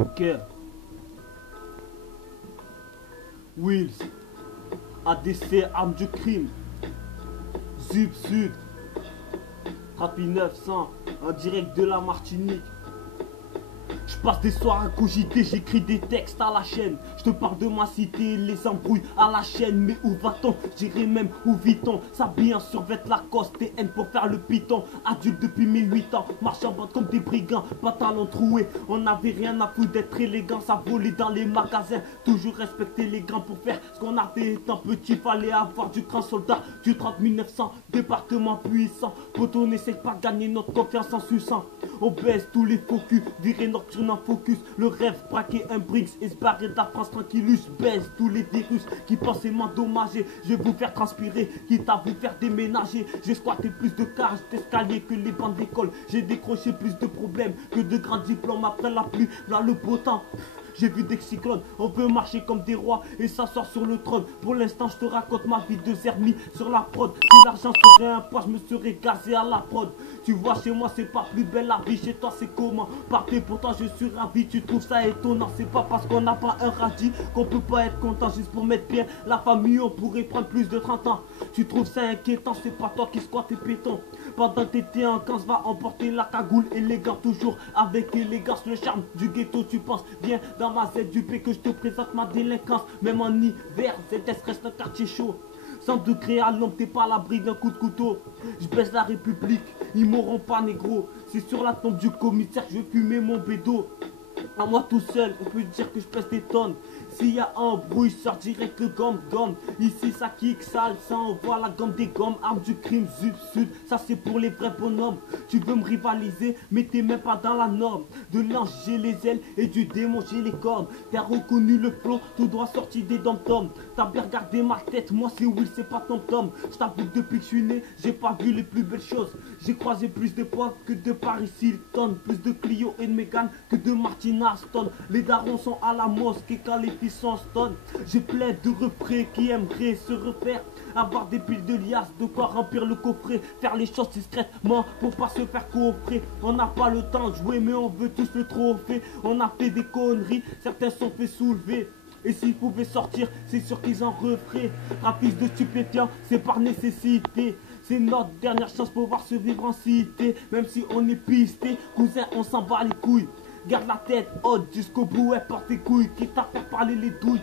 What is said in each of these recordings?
Ok. Wills, ADC, arme du crime. Zub Sud, Rappi 900, en direct de la Martinique. Je passe des soirs à cogiter, j'écris des textes à la chaîne. Je te parle de ma cité, les embrouilles à la chaîne. Mais où va-t-on? J'irai même où vit-on? S'habille en survêt Lacoste, TN pour faire le piton. Adulte depuis 1008 ans, marche en bande comme des brigands. Pantalon troué, on n'avait rien à foutre d'être élégant. Ça volait dans les magasins, toujours respecter les grands pour faire ce qu'on avait étant petit. Fallait avoir du grand soldat, du 30 900, département puissant. Poto n'essaye pas de gagner notre confiance en suçant. On baisse tous les focus, virer nocturne en focus. Le rêve, braquer un Briggs et se barrer de la France tranquillus. Baisse tous les virus qui pensaient m'endommager. Je vais vous faire transpirer, quitte à vous faire déménager. J'ai squatté plus de cages d'escalier que les bancs d'école. J'ai décroché plus de problèmes que de grands diplômes. Après la pluie, là le beau temps. J'ai vu des cyclones, on veut marcher comme des rois et s'asseoir sur le trône. Pour l'instant, je te raconte ma vie de Zermi sur la prod. Si l'argent serait un poids, je me serais gazé à la prod. Tu vois, chez moi, c'est pas plus belle la vie. Chez toi, c'est comment? Parfait, pour toi, je suis ravi. Tu trouves ça étonnant? C'est pas parce qu'on n'a pas un radis qu'on peut pas être content. Juste pour mettre bien la famille, on pourrait prendre plus de 30 ans. Tu trouves ça inquiétant? C'est pas toi qui squatte tes pétons. Pendant que t'étais en camp, va emporter la cagoule élégant. Toujours avec élégance, le charme du ghetto, tu penses bien dans ma ZUP que je te présente ma délinquance. Même en hiver, ZS reste un quartier chaud. 100 degrés à l'ombre, t'es pas à l'abri d'un coup de couteau. Je baisse la République, ils m'auront pas négro. C'est sur la tombe du commissaire que je vais fumer mon bédo. À moi tout seul, on peut dire que je pèse des tonnes. S'il y a un bruit, sort direct le gomme. Ici ça kick sale, ça envoie la gomme des gommes. Arme du crime, Zub Sud, ça c'est pour les vrais bonhommes. Tu veux me rivaliser, mais t'es même pas dans la norme. De l'ange j'ai les ailes et du démon j'ai les cornes. T'as reconnu le flow, tout droit sorti des dom-toms. T'as bien regardé ma tête, moi c'est Will, c'est pas tom-tom. Je t'avoue que depuis que je suis né, j'ai pas vu les plus belles choses. J'ai croisé plus de poivre que de Paris Hilton. Plus de Clio et de Mégane que de Martina Aston. Les darons sont à la mosquée quand les filles sont stone. J'ai plein de refrains qui aimeraient se refaire. Avoir des piles de liasses, de quoi remplir le coffret. Faire les choses discrètement pour pas se faire coffrer. On n'a pas le temps de jouer mais on veut tous le trophée. On a fait des conneries, certains sont fait soulever. Et s'ils pouvaient sortir, c'est sûr qu'ils en referaient. Trafic de stupéfiants, c'est par nécessité. C'est notre dernière chance pour pouvoir se vivre en cité. Même si on est pisté, cousin, on s'en bat les couilles. Garde la tête haute jusqu'au bout, elle porte tes couilles. Quitte à faire parler les douilles,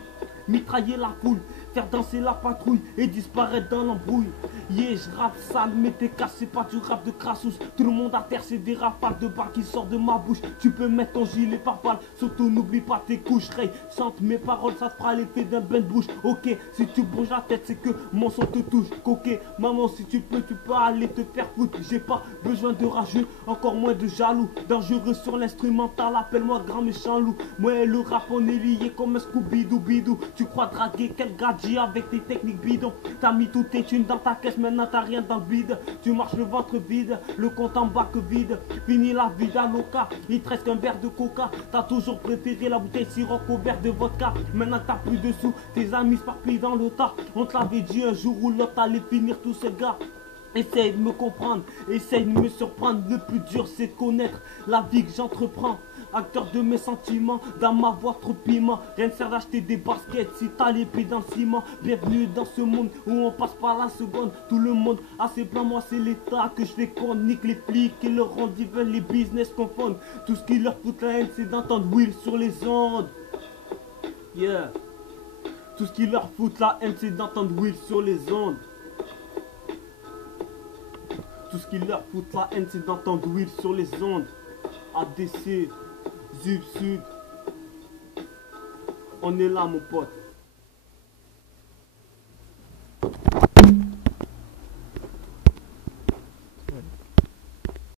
mitrailler la foule, faire danser la patrouille et disparaître dans l'embrouille. Yeah, je rappe sale, mais t'es cassé, pas du rap de crassous. Tout le monde à terre, c'est des rafales de balles qui sortent de ma bouche. Tu peux mettre ton gilet par balle, surtout n'oublie pas tes couches. Ray, chante mes paroles, ça te fera l'effet d'un bain de bouche. Ok, si tu bouges la tête, c'est que mon son te touche. Coquet, maman, si tu peux aller te faire foutre. J'ai pas besoin de rageux, encore moins de jaloux. Dangereux sur l'instrumental, appelle-moi grand méchant loup. Moi et le rap, on est liés comme un Scooby-Doo-Bidou. Tu crois draguer quel gadget avec tes techniques bidons? T'as mis toutes tes thunes dans ta caisse, maintenant t'as rien dans le vide. Tu marches le ventre vide, le compte en banque vide. Fini la vie d'Aloca, il te reste qu'un verre de coca. T'as toujours préféré la bouteille Ciroc au verre de vodka. Maintenant t'as plus de sous, tes amis s'parpillent dans le tas. On te l'avait dit un jour où l'autre allait finir tout ce gars. Essaye de me comprendre, essaye de me surprendre. Le plus dur c'est de connaître la vie que j'entreprends. Acteur de mes sentiments, dans ma voix trop piment. Rien ne sert d'acheter des baskets si t'as les pieds dans le ciment. Bienvenue dans ce monde où on passe par la seconde. Tout le monde a ses plans, moi c'est l'état que je fais qu'on nique les flics et leur rendent, ils veulent les business confondent. Tout ce qui leur fout la haine c'est d'entendre Will sur les ondes. Yeah. Tout ce qui leur fout la haine c'est d'entendre Will sur les ondes. Tout ce qui leur fout la haine c'est d'entendre Will sur les ondes. ADC, Zub Sud, on est là mon pote.